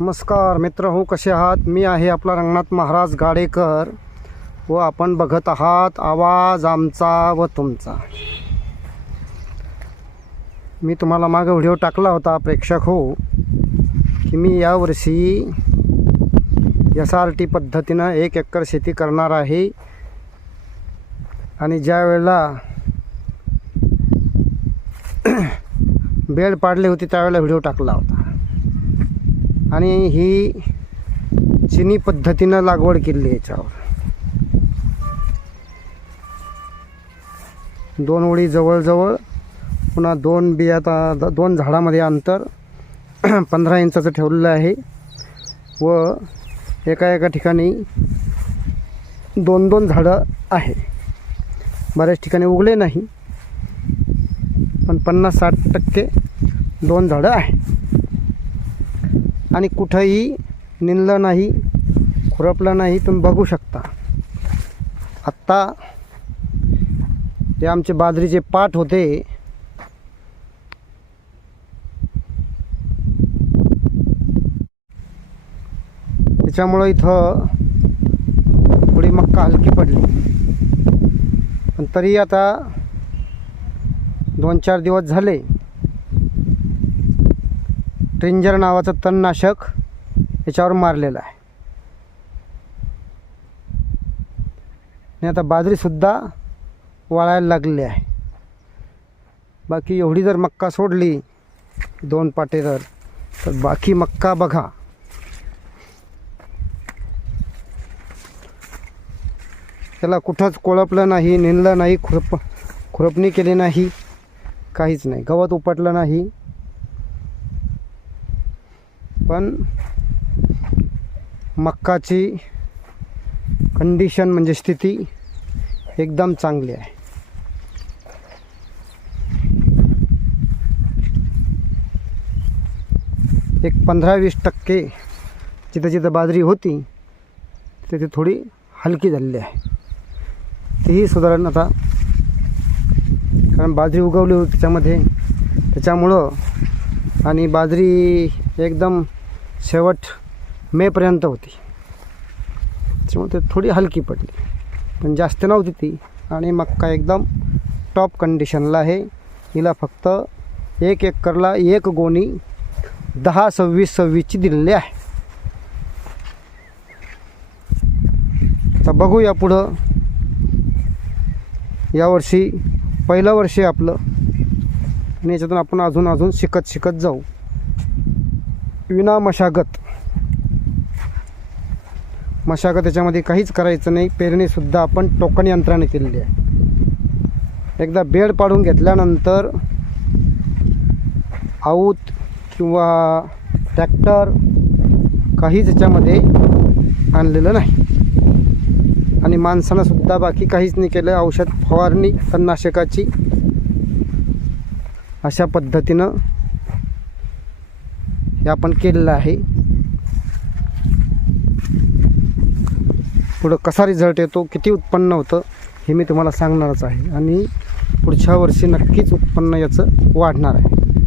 नमस्कार मित्र हो, कसे आहात? मी आहे आपला रंगनाथ महाराज गाडेकर व आपण बघत आहात आवाज आमचा व तुमचा. मी तुम्हाला मागे व्हिडिओ टाकला होता प्रेक्षक हो, की मी यावर्षी SRT पद्धतीनं 1 एकर शेती करणार आहे. आणि ज्या वेळेला बेड पाडली होती त्यावेळेला व्हिडिओ टाकला होता. आणि ही चिनी पद्धतीनं लागवड केली. याच्यावर 2 ओळी जवळजवळ, पुन्हा 2 बियाता 2 झाडामध्ये अंतर 15 इंचाचं ठेवलेलं आहे व एका ठिकाणी 2-2 झाडं आहे. बऱ्याच ठिकाणी उगले नाही, पण 50-60% 2 झाडं आहे. आणि कुठंही निंदलं नाही, खुरपलं नाही. तुम्ही बघू शकता. आत्ता जे आमचे बाजरीचे पाट होते त्याच्यामुळं इथं थोडी मक्का हलकी पडली. पण तरी आता 2-4 दिवस झाले ट्रिंजर नावाचं तणनाशक याच्यावर मारलेलं आहे. आणि आता बाजरीसुद्धा वाळायला लागली आहे. बाकी एवढी जर मक्का सोडली 2 पाटे तर बाकी मक्का बघा. त्याला कुठंच कोळपलं नाही, निंदलं नाही, खुरपणी केली नाही, काहीच नाही. गवत उपटलं नाही. पण मक्काची कंडिशन म्हणजे स्थिती एकदम चांगली आहे. एक 15-20% जिथं बाजरी होती तिथे थोडी हलकी झालेली आहे. तीही सुधारण आता, कारण बाजरी उगवली होती त्याच्यामुळं. आणि बाजरी एकदम शेवट मेपर्यंत होती, त्याच्यामुळे ते थोडी हलकी पडली, पण जास्त नव्हती ती. आणि मक्का एकदम टॉप कंडिशनला आहे. हिला फक्त 1 एकरला 1 गोणी 10-26-26ची दिलेली आहे. आता बघूया पुढं. यावर्षी पहिलं वर्ष आहे आपलं, आणि याच्यातून आपण अजून शिकत जाऊ. विना मशागत याच्यामध्ये काहीच करायचं नाही. पेरणीसुद्धा आपण टोकन यंत्राने केलेली आहे. एकदा बेड पाडून घेतल्यानंतर आऊत किंवा ट्रॅक्टर काहीच याच्यामध्ये आणलेलं नाही. आणि माणसानंसुद्धा बाकी काहीच नाही केलं. औषध फवारणी तणनाशकाची अशा पद्धतीनं हे आपण केलेलं आहे. पुढं कसा रिझल्ट येतो, किती उत्पन्न होतं हे मी तुम्हाला सांगणारच आहे. आणि पुढच्या वर्षी नक्कीच उत्पन्न याचं वाढणार आहे.